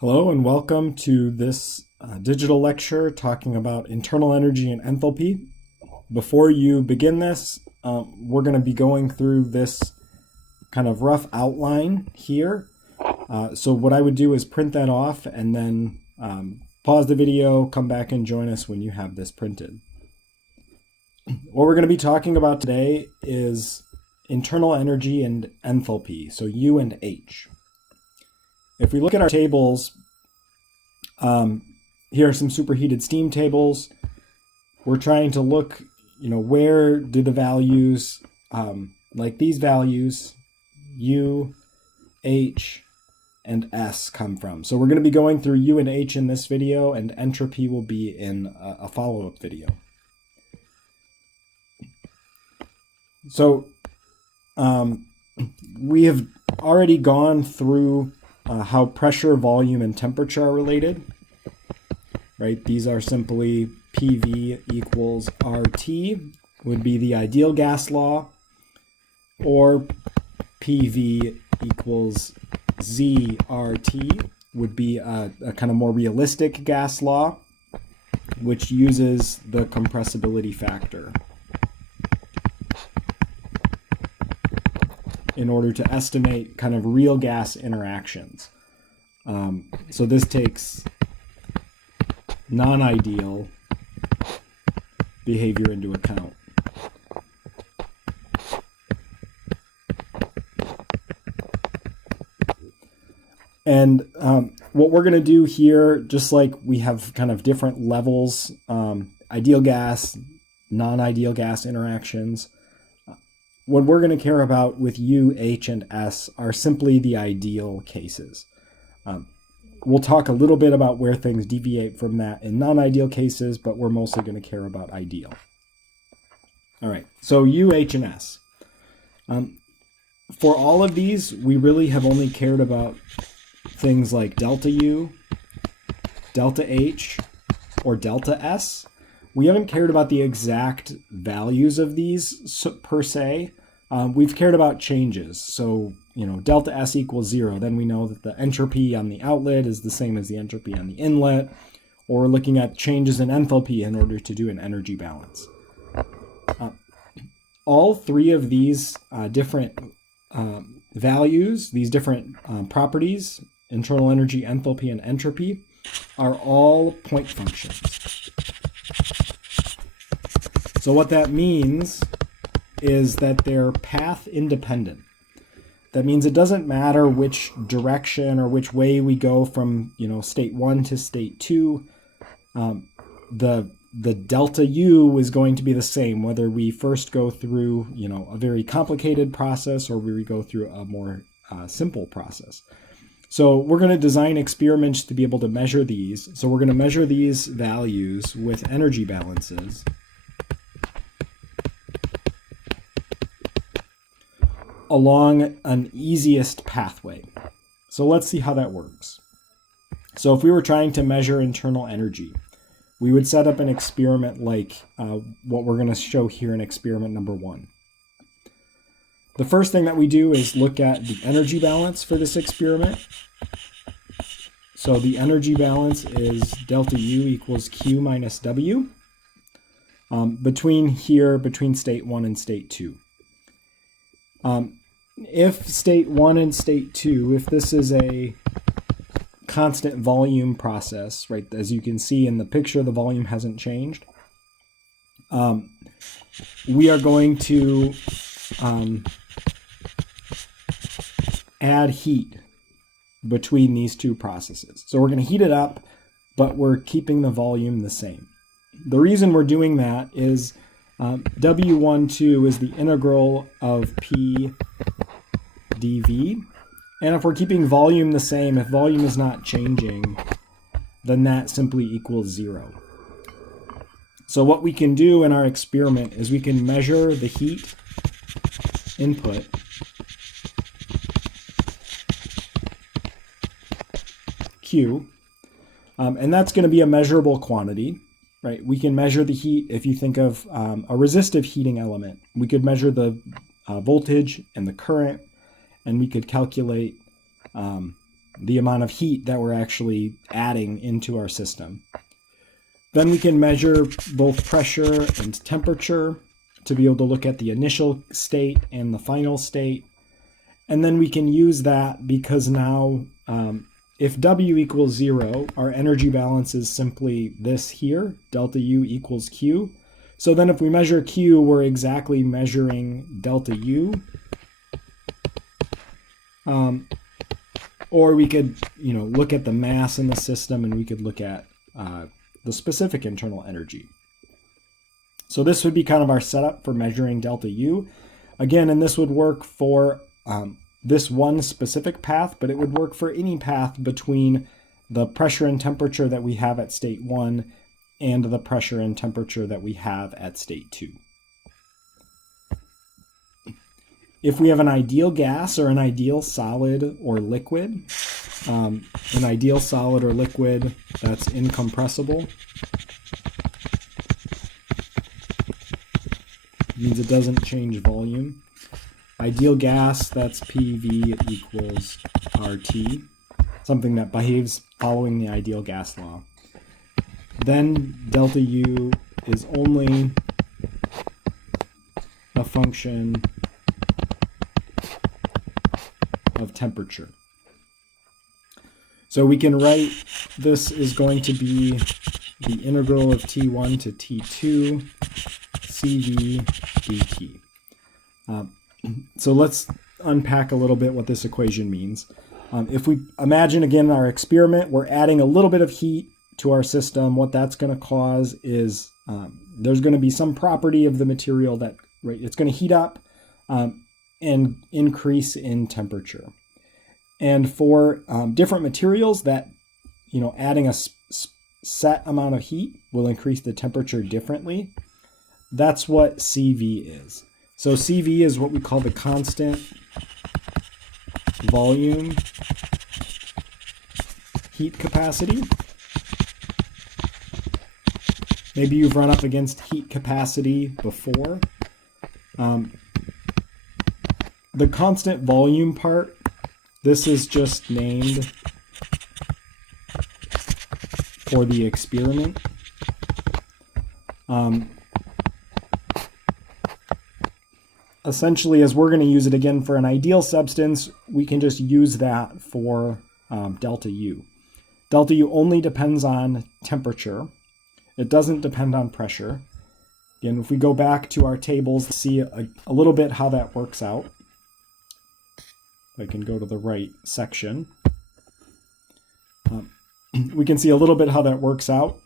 Hello and welcome to this digital lecture talking about internal energy and enthalpy. Before you begin this, we're going to be going through this kind of rough outline here. So what I would do is print that off and then pause the video, come back and join us when you have this printed. What we're going to be talking about today is internal energy and enthalpy, so U and H. If we look at our tables, here are some superheated steam tables. We're trying to look, where do the values, like these values, U, H, and S come from. So we're going to be going through U and H in this video, and entropy will be in a follow-up video. So we have already gone through how pressure, volume, and temperature are related, right? These are simply PV equals RT would be the ideal gas law, or PV equals ZRT would be a kind of more realistic gas law, which uses the compressibility factor in order to estimate kind of real gas interactions. So this takes non-ideal behavior into account. And what we're going to do here, just like we have kind of different levels, ideal gas, non-ideal gas interactions, what we're going to care about with U, H, and S are simply the ideal cases. We'll talk a little bit about where things deviate from that in non-ideal cases, but we're mostly going to care about ideal. All right, so U, H, and S. For all of these, we really have only cared about things like delta U, delta H, or delta S. We haven't cared about the exact values of these per se. We've cared about changes. So, delta S equals 0. Then we know that the entropy on the outlet is the same as the entropy on the inlet. Or we're looking at changes in enthalpy in order to do an energy balance. All three of these different values, these different properties, internal energy, enthalpy, and entropy, are all point functions. So what that means is that they're path independent. That means it doesn't matter which direction or which way we go from, state 1 to state 2. The delta U is going to be the same, whether we first go through, a very complicated process or we go through a more simple process. So we're going to design experiments to be able to measure these. So we're going to measure these values with energy balances along an easiest pathway. So let's see how that works. So if we were trying to measure internal energy, we would set up an experiment like what we're going to show here in experiment number 1. The first thing that we do is look at the energy balance for this experiment. So the energy balance is delta U equals Q minus W between state 1 and state 2. If state 1 and state 2, if this is a constant volume process, right, as you can see in the picture, the volume hasn't changed. We are going to add heat between these two processes. So we're going to heat it up, but we're keeping the volume the same. The reason we're doing that is W12 is the integral of P dV. And if we're keeping volume the same, if volume is not changing, then that simply equals 0. So what we can do in our experiment is we can measure the heat input Q, and that's going to be a measurable quantity, right? We can measure the heat if you think of a resistive heating element. We could measure the voltage and the current, and we could calculate the amount of heat that we're actually adding into our system. Then we can measure both pressure and temperature to be able to look at the initial state and the final state. And then we can use that because now if W equals 0, our energy balance is simply this here, delta U equals Q. So then if we measure Q, we're exactly measuring delta U. Or we could, look at the mass in the system, and we could look at the specific internal energy. So this would be kind of our setup for measuring delta U. Again, and this would work for this one specific path, but it would work for any path between the pressure and temperature that we have at state 1 and the pressure and temperature that we have at state 2. If we have an ideal gas or an ideal solid or liquid, an ideal solid or liquid that's incompressible means it doesn't change volume. Ideal gas, that's PV equals RT, something that behaves following the ideal gas law. Then delta U is only a function of temperature. So we can write this is going to be the integral of T1 to T2 CV dt. So let's unpack a little bit what this equation means. If we imagine again our experiment, we're adding a little bit of heat to our system. What that's going to cause is there's going to be some property of the material that it's going to heat up and increase in temperature. And for different materials that, adding a set amount of heat will increase the temperature differently. That's what CV is. So CV is what we call the constant volume heat capacity. Maybe you've run up against heat capacity before. The constant volume part, this is just named for the experiment. Essentially, as we're going to use it again for an ideal substance, we can just use that for delta U. Delta U only depends on temperature. It doesn't depend on pressure. Again, if we go back to our tables to see a little bit how that works out, I can go to the right section. We can see a little bit how that works out.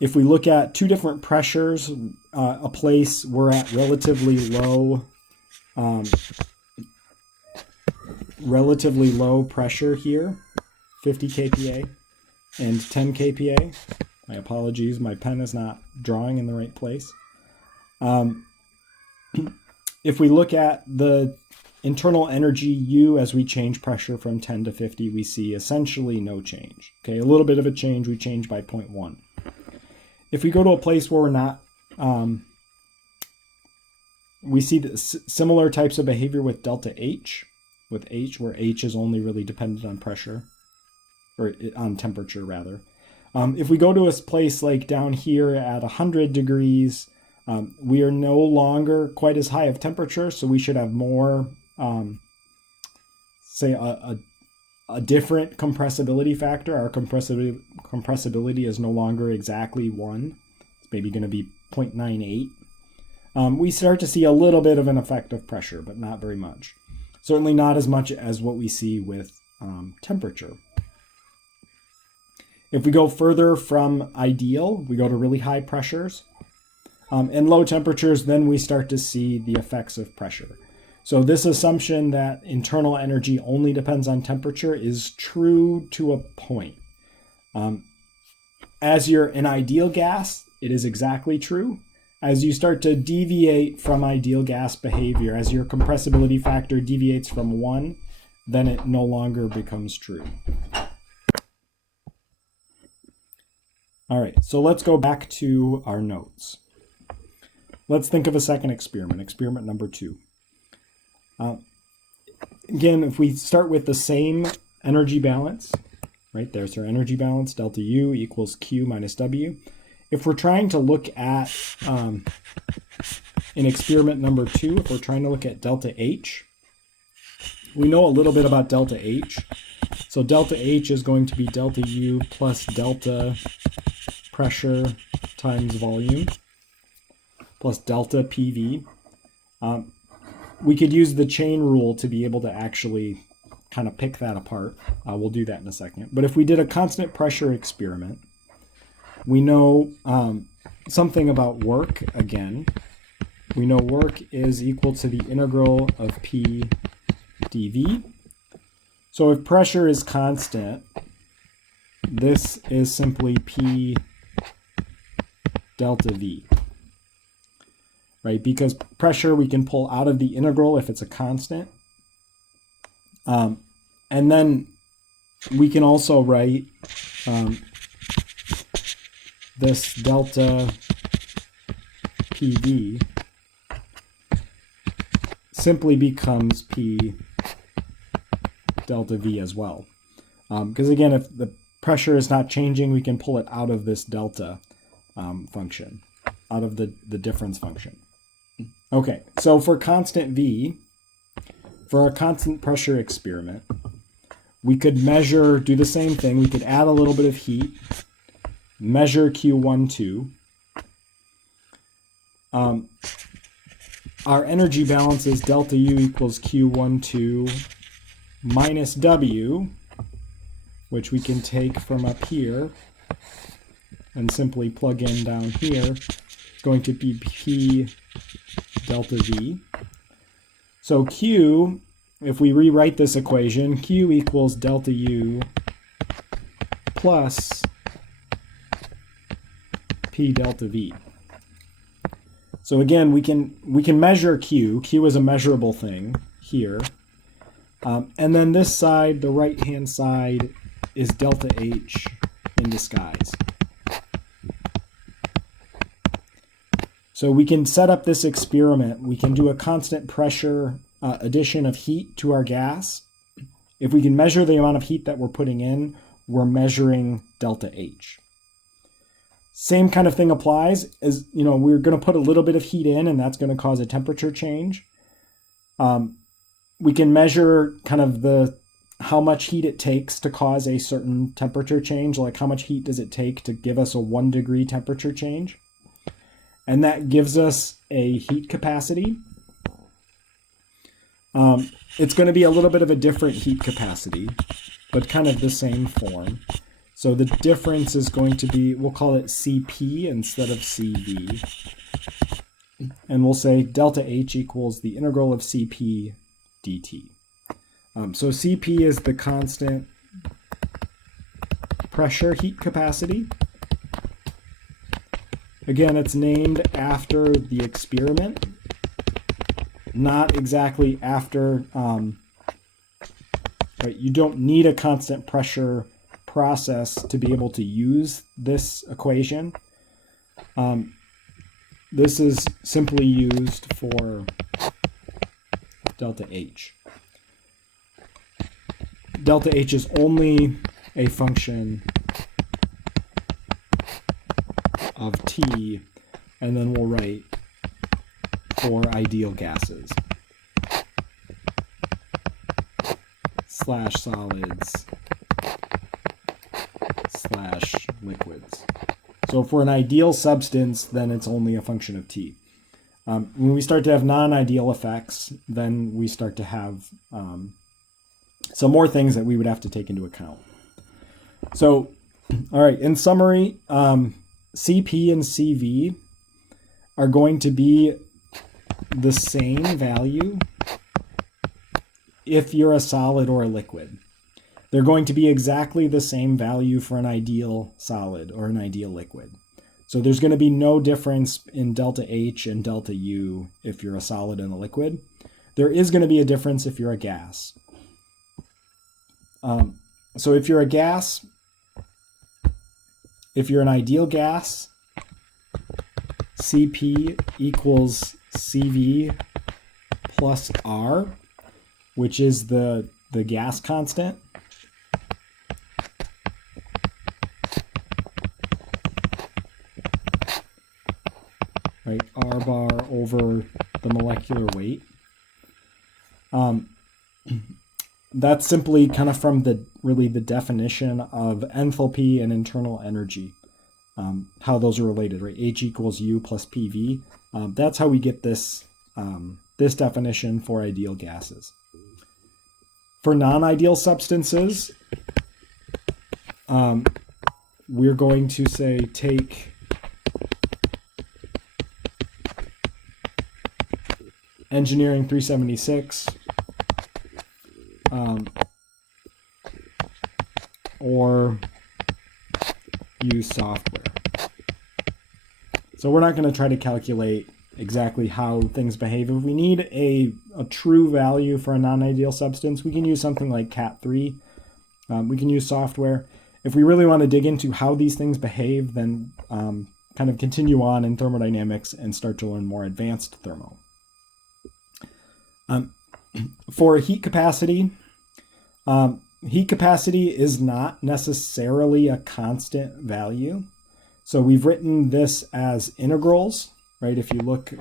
If we look at two different pressures, a place we're at relatively low pressure here, 50 kPa and 10 kPa. My apologies, my pen is not drawing in the right place. If we look at the internal energy U as we change pressure from 10 to 50, we see essentially no change. Okay, a little bit of a change, we change by 0.1. If we go to a place where we're not, we see similar types of behavior with delta H, where H is only really dependent on pressure, or on temperature rather. If we go to a place like down here at 100 degrees, we are no longer quite as high of temperature, so we should have more, say a different compressibility factor. Our compressibility is no longer exactly 1. It's maybe going to be 0.98. We start to see a little bit of an effect of pressure, but not very much. Certainly not as much as what we see with temperature. If we go further from ideal, we go to really high pressures and low temperatures, then we start to see the effects of pressure. So this assumption that internal energy only depends on temperature is true to a point. As you're an ideal gas, it is exactly true. As you start to deviate from ideal gas behavior, as your compressibility factor deviates from 1, then it no longer becomes true. All right, so let's go back to our notes. Let's think of a second experiment, experiment number 2. Again, if we start with the same energy balance, right? There's our energy balance, delta U equals Q minus W. If we're trying to look at, in experiment number 2, if we're trying to look at delta H, we know a little bit about delta H. So delta H is going to be delta U plus delta pressure times volume plus delta PV. We could use the chain rule to be able to actually kind of pick that apart. We'll do that in a second. But if we did a constant pressure experiment, we know something about work again. We know work is equal to the integral of P dV. So if pressure is constant, this is simply P delta V, right? Because pressure we can pull out of the integral if it's a constant. And then we can also write this delta PV simply becomes P delta V as well. Because again, if the pressure is not changing, we can pull it out of this delta function, out of the difference function. Okay, so for constant V, for our constant pressure experiment, we could measure, do the same thing. We could add a little bit of heat, measure Q12. Our energy balance is delta U equals Q12 minus W, which we can take from up here and simply plug in down here. It's going to be P delta V. So Q, if we rewrite this equation, Q equals delta U plus P delta V. So again, we can measure Q. Q is a measurable thing here. And then this side, the right-hand side, is delta H in disguise. So we can set up this experiment. We can do a constant pressure addition of heat to our gas. If we can measure the amount of heat that we're putting in, we're measuring delta H. Same kind of thing applies as, we're going to put a little bit of heat in, and that's going to cause a temperature change. We can measure kind of how much heat it takes to cause a certain temperature change, like how much heat does it take to give us a 1 degree temperature change. And that gives us a heat capacity. It's going to be a little bit of a different heat capacity, but kind of the same form. So the difference is going to be, we'll call it Cp instead of Cv. And we'll say delta H equals the integral of Cp dt. So Cp is the constant pressure heat capacity. Again, it's named after the experiment, not exactly after, right? You don't need a constant pressure process to be able to use this equation. This is simply used for delta H. Delta H is only a function of T, and then we'll write for ideal gases / solids / liquids. So for an ideal substance, then it's only a function of T. When we start to have non-ideal effects, then we start to have some more things that we would have to take into account. So, all right, in summary, Cp and Cv are going to be the same value if you're a solid or a liquid. They're going to be exactly the same value for an ideal solid or an ideal liquid. So there's going to be no difference in delta H and delta U if you're a solid and a liquid. There is going to be a difference if you're a gas. So if you're a gas, if you're an ideal gas, Cp equals Cv plus R, which is the gas constant. right? R bar over the molecular weight. That's simply kind of from the definition of enthalpy and internal energy, how those are related, right? H equals U plus PV. That's how we get this, this definition for ideal gases. For non-ideal substances, we're going to say take Engineering 376, or use software. So we're not going to try to calculate exactly how things behave. If we need a true value for a non-ideal substance, we can use something like CAT3. We can use software. If we really want to dig into how these things behave, then kind of continue on in thermodynamics and start to learn more advanced thermo. For heat capacity is not necessarily a constant value. So we've written this as integrals, right? If you look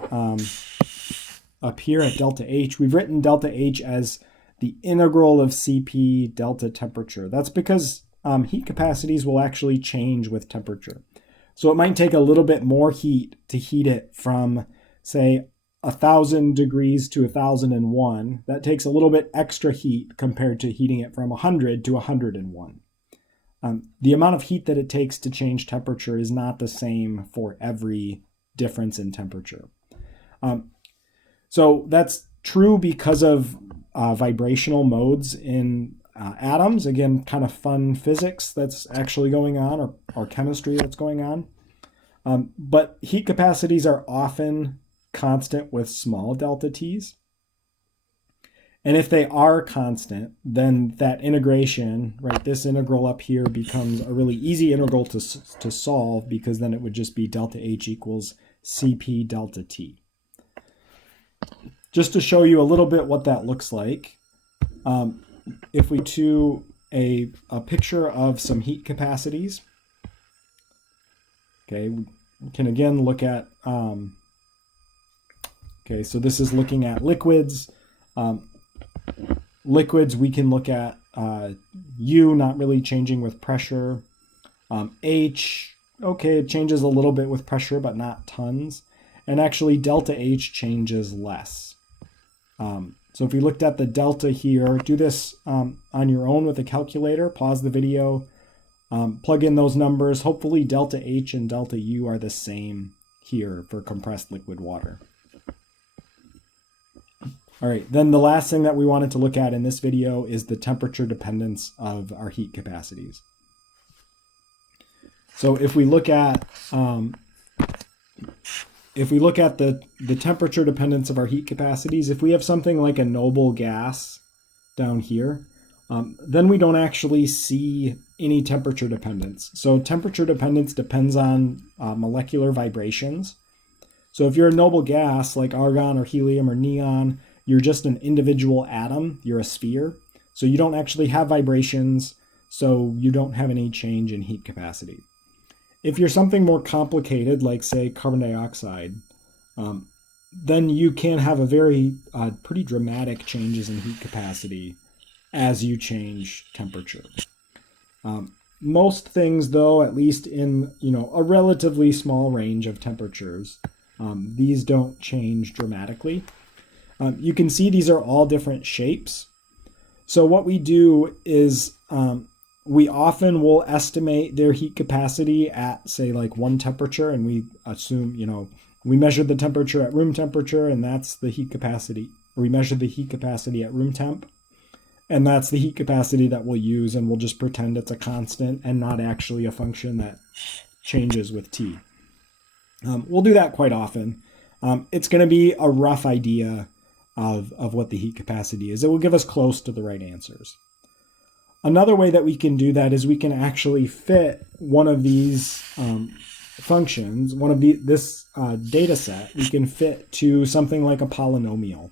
up here at delta H, we've written delta H as the integral of Cp delta temperature. That's because heat capacities will actually change with temperature. So it might take a little bit more heat to heat it from, say, 1,000 degrees to 1,001. That takes a little bit extra heat compared to heating it from 100 to 101. The amount of heat that it takes to change temperature is not the same for every difference in temperature. So that's true because of vibrational modes in atoms. Again, kind of fun physics that's actually going on, or chemistry that's going on. But heat capacities are often constant with small delta t's. And if they are constant, then that integration, right, this integral up here becomes a really easy integral to solve, because then it would just be delta H equals Cp delta T. Just to show you a little bit what that looks like, if we do a picture of some heat capacities, okay, we can again look at, okay, so this is looking at liquids. Liquids, we can look at U not really changing with pressure. H, okay, it changes a little bit with pressure, but not tons. And actually, delta H changes less. So if we looked at the delta here, do this on your own with a calculator, pause the video, plug in those numbers. Hopefully delta H and delta U are the same here for compressed liquid water. All right, then the last thing that we wanted to look at in this video is the temperature dependence of our heat capacities. So if we look at the temperature dependence of our heat capacities, if we have something like a noble gas down here, then we don't actually see any temperature dependence. So temperature dependence depends on molecular vibrations. So if you're a noble gas like argon or helium or neon, you're just an individual atom, you're a sphere. So you don't actually have vibrations, so you don't have any change in heat capacity. If you're something more complicated, like say carbon dioxide, then you can have a very pretty dramatic changes in heat capacity as you change temperature. Most things, though, at least in a relatively small range of temperatures, these don't change dramatically. You can see these are all different shapes. So what we do is we often will estimate their heat capacity at, say, like one temperature, and we assume, we measure the temperature at room temperature, and that's the heat capacity. Or we measure the heat capacity at room temp, and that's the heat capacity that we'll use, and we'll just pretend it's a constant and not actually a function that changes with T. We'll do that quite often. It's going to be a rough idea of what the heat capacity is. It will give us close to the right answers. Another way that we can do that is we can actually fit one of these functions, this data set, we can fit to something like a polynomial.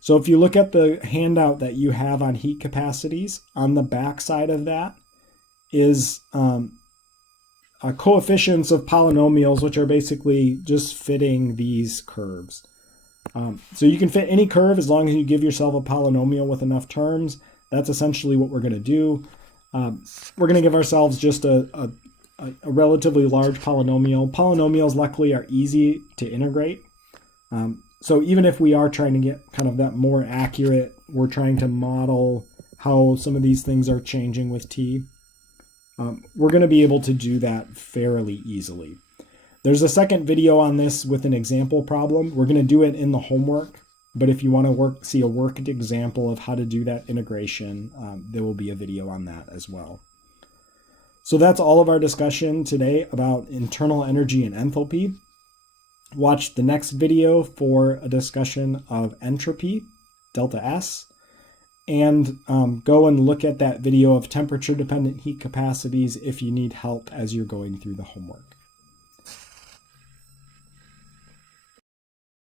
So if you look at the handout that you have on heat capacities, on the back side of that is coefficients of polynomials, which are basically just fitting these curves. So you can fit any curve as long as you give yourself a polynomial with enough terms. That's essentially what we're going to do. We're going to give ourselves just a relatively large polynomial. Polynomials, luckily, are easy to integrate. So even if we are trying to get kind of that more accurate, we're trying to model how some of these things are changing with t, we're going to be able to do that fairly easily. There's a second video on this with an example problem. We're going to do it in the homework, but if you want to see a worked example of how to do that integration, there will be a video on that as well. So that's all of our discussion today about internal energy and enthalpy. Watch the next video for a discussion of entropy, delta S, and go and look at that video of temperature-dependent heat capacities if you need help as you're going through the homework.